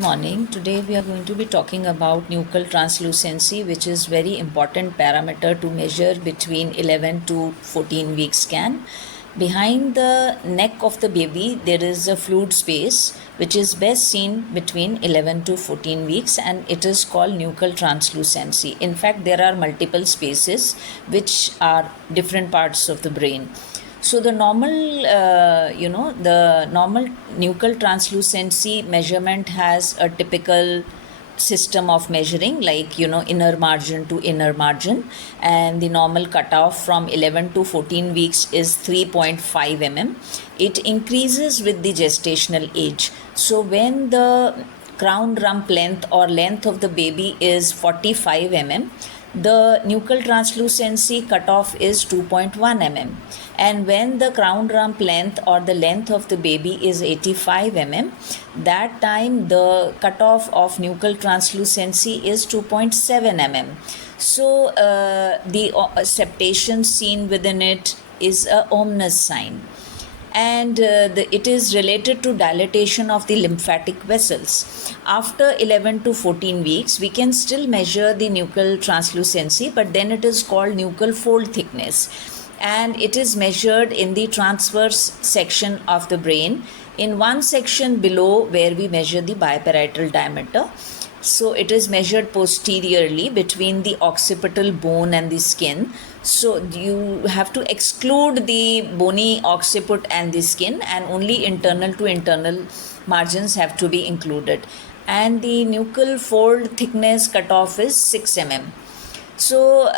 morning. Today we are going to be talking about nuchal translucency, which is very important parameter to measure between 11 to 14 week scan. Behind the neck of the baby, there is a fluid space which is best seen between 11 to 14 weeks, and it is called nuchal translucency. In fact, there are multiple spaces which are different parts of the brain. So the normal, the normal nuchal translucency measurement has a typical system of measuring, like inner margin to inner margin, and the normal cutoff from 11 to 14 weeks is 3.5 mm. It increases with the gestational age. So when the crown rump length or length of the baby is 45 mm, the nuchal translucency cutoff is 2.1 mm, and when the crown rump length or the length of the baby is 85 mm, that time the cutoff of nuchal translucency is 2.7 mm. So the septation seen within it is a ominous sign, and it is related to dilatation of the lymphatic vessels. After 11 to 14 weeks, we can still measure the nuchal translucency, but then it is called nuchal fold thickness, and it is measured in the transverse section of the brain, in one section below where we measure the biparietal diameter. So it is measured posteriorly between the occipital bone and the skin. So you have to exclude the bony occiput and the skin, and only internal to internal margins have to be included. And the nuchal fold thickness cutoff is 6 mm. So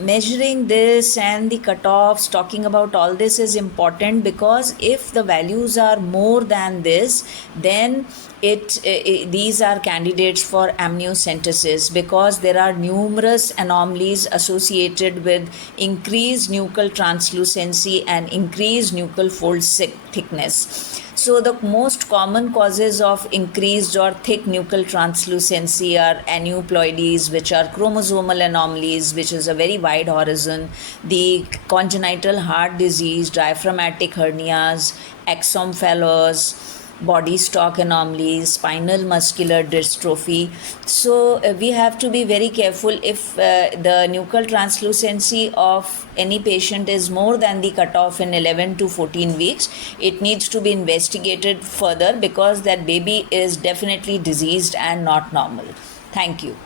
measuring this and the cutoffs, talking about all this is important, because if the values are more than this, then these are candidates for amniocentesis, because there are numerous anomalies associated with increased nuchal translucency and increased nuchal fold thickness. So the most common causes of increased or thick nuchal translucency are aneuploidies, which are chromosomal anomalies, which is a very wide horizon, the congenital heart disease, diaphragmatic hernias, axomphallos, body stalk anomalies, spinal muscular dystrophy. So we have to be very careful. If the nuchal translucency of any patient is more than the cutoff in 11 to 14 weeks, it needs to be investigated further, because that baby is definitely diseased and not normal. Thank you.